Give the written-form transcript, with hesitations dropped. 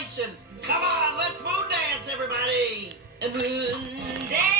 celebration. Come on, let's moon dance, everybody. Moon dance.